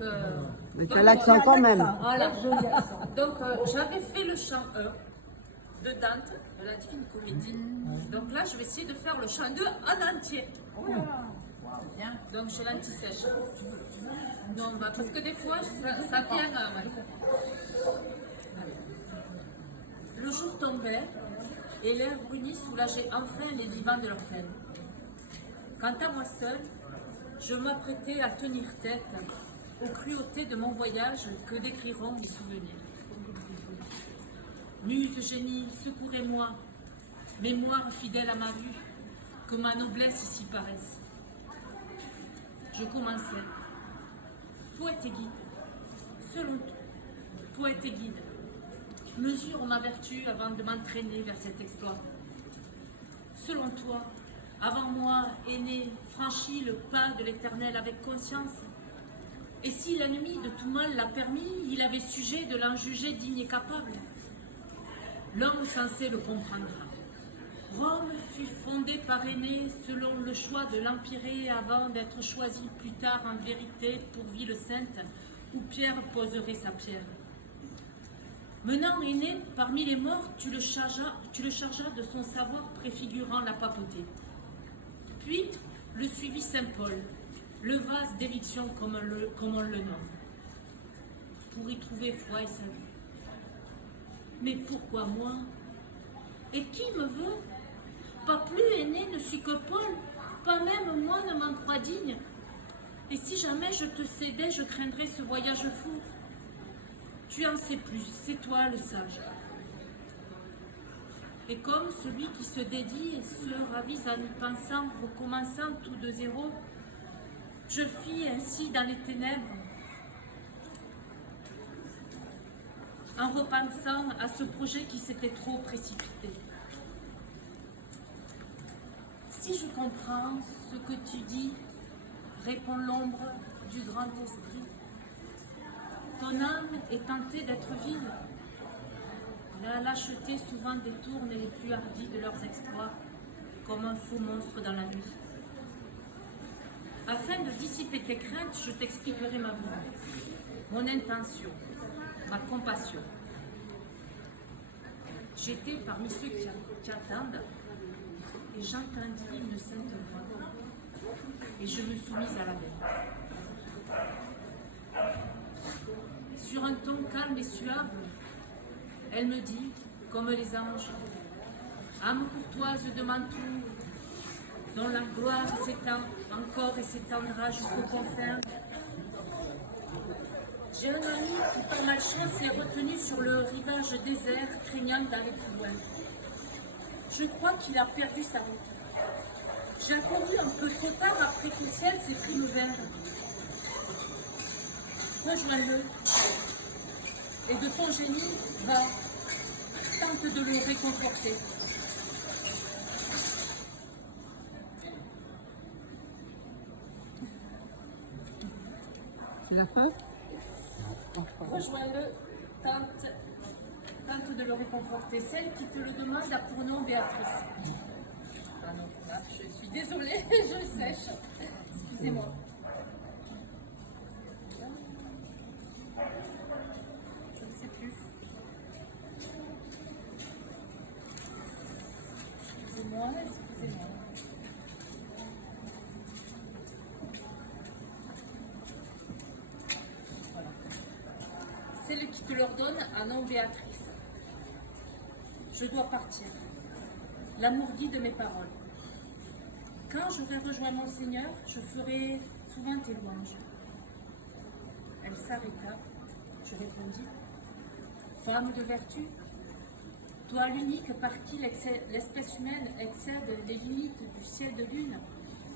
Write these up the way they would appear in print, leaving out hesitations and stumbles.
Donc l'accent quand même. Voilà. Donc j'avais fait le chant 1 de Dante, de la Divine Comédie. Donc là, je vais essayer de faire le chant 2 en entier. Donc je l'anti-sèche. Non, parce que des fois, ça vient. Le jour tombait et l'air bruni soulageait enfin les vivants de leur peine. Quant à moi seule, je m'apprêtais à tenir tête aux cruautés de mon voyage que décriront mes souvenirs. Muse génie, secourez-moi, mémoire fidèle à ma vue, que ma noblesse ici paraisse. Je commençais. Poète et guide, selon toi, poète et guide, mesure ma vertu avant de m'entraîner vers cet exploit. Selon toi, avant moi, aîné, franchis le pas de l'éternel avec conscience. Et si l'ennemi de tout mal l'a permis, il avait sujet de l'en juger digne et capable. L'homme censé le comprendra. Rome fut fondée par Aîné selon le choix de l'empirée avant d'être choisi plus tard en vérité pour ville sainte où Pierre poserait sa pierre. Menant Aîné parmi les morts, tu le chargeas de son savoir préfigurant la papauté. Puis le suivit Saint Paul, le vase d'éviction comme on le nomme, pour y trouver foi et salut. Mais pourquoi moi? Et qui me veut? Pas plus Aîné ne suis que Paul, pas même moi ne m'en crois digne. Et si jamais je te cédais, je craindrais ce voyage fou. Tu en sais plus, c'est toi le sage. Et comme celui qui se dédie et se ravise en y pensant, recommençant tout de zéro, je fis ainsi dans les ténèbres, en repensant à ce projet qui s'était trop précipité. Si je comprends ce que tu dis, répond l'ombre du grand esprit. Ton âme est tentée d'être vile. La lâcheté souvent détourne les plus hardis de leurs exploits, comme un faux monstre dans la nuit. Afin de dissiper tes craintes, je t'expliquerai ma volonté, mon intention, ma compassion. J'étais parmi ceux qui attendent, et j'entendis une sainte voix, et je me soumis à la même. Sur un ton calme et suave, elle me dit, comme les anges, âme courtoise de Mantoue, dont la gloire s'étend encore et s'étendra jusqu'aux confins. J'ai un ami qui, par malchance, est retenu sur le rivage désert, craignant d'aller plus loin. Je crois qu'il a perdu sa route. J'ai accouru un peu trop tard après que le ciel s'est pris le vert. Rejoins-le. Et de ton génie, va, tente de le réconforter. C'est la fin? Rejoins-le, tente de le réconforter. Celle qui te le demande a pour nom Béatrice. Ah non, là, je suis désolée, je sèche. Excusez-moi. Je ne sais plus. Excusez-moi. Voilà. Celle qui te l'ordonne a nom Béatrice. Je dois partir. L'amour guide mes paroles. Quand j'aurai rejoint mon Seigneur, je ferai souvent tes louanges. Elle s'arrêta. Je répondis, femme de vertu, toi l'unique par qui l'espèce humaine excède les limites du ciel de lune,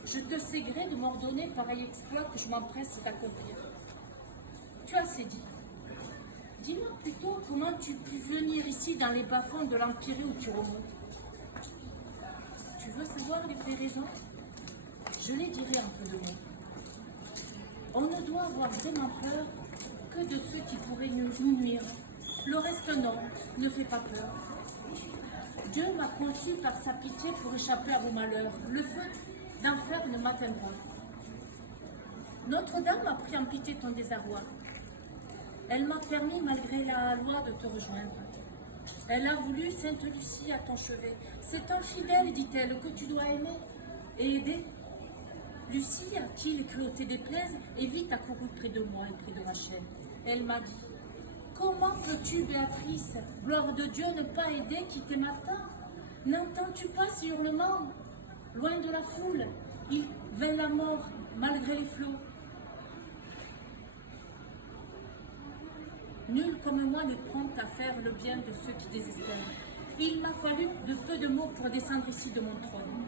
je te sais gré de m'ordonner pareil exploit que je m'empresse d'accomplir. Tu as assez dit. Dis-moi plutôt comment tu puis venir ici dans les bas-fonds de l'Empire où tu remontes. Tu veux savoir les vraies raisons? Je les dirai en peu de mots. On ne doit avoir vraiment peur que de ceux qui pourraient nous nuire. Le reste non, ne fait pas peur. Dieu m'a conçu par sa pitié pour échapper à vos malheurs. Le feu d'enfer ne m'atteindra. Notre-Dame a pris en pitié ton désarroi. Elle m'a permis, malgré la loi, de te rejoindre. Elle a voulu Sainte Lucie à ton chevet. C'est un fidèle, dit-elle, que tu dois aimer et aider. Lucie, à qui les cruautés déplaisent, est vite accourue près de moi et près de Rachel. Elle m'a dit, comment peux-tu, Béatrice, gloire de Dieu, ne pas aider qui t'aime tant? N'entends-tu pas ces hurlements? Loin de la foule, il vint la mort, malgré les flots. Nul comme moi n'est prompt à faire le bien de ceux qui désespèrent. Il m'a fallu de peu de mots pour descendre ici de mon trône.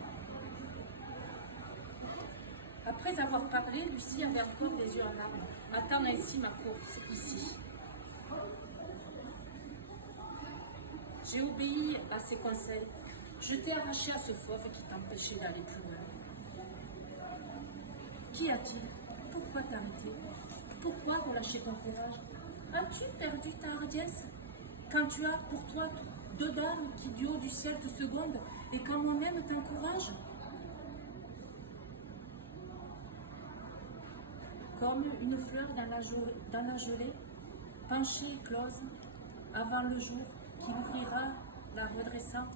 Après avoir parlé, Lucie avait encore les yeux en larmes, attendant ainsi ma course ici. J'ai obéi à ses conseils. Je t'ai arraché à ce fauve qui t'empêchait d'aller plus loin. Qu'y a-t-il? Pourquoi t'arrêter? Pourquoi relâcher ton courage? As-tu perdu ta hardiesse quand tu as pour toi deux dames qui du haut du ciel te secondent et quand moi-même t'encourage? Comme une fleur dans la gelée, penchée et close, avant le jour qui ouvrira la redressant,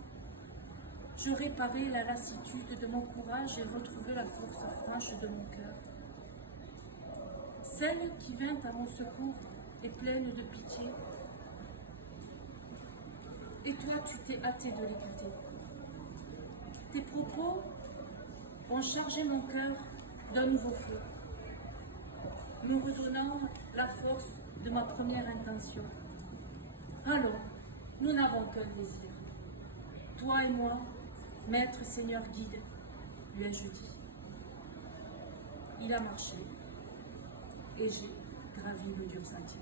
je réparai la lassitude de mon courage et retrouvai la force franche de mon cœur. Celle qui vint à mon secours est pleine de pitié. Et toi, tu t'es hâté de l'écouter. Tes propos ont chargé mon cœur d'un nouveau feu, me redonnant la force de ma première intention. Allons, nous n'avons qu'un désir. Toi et moi, Maître Seigneur guide, lui ai-je dit. Il a marché et j'ai gravi le dur sentier.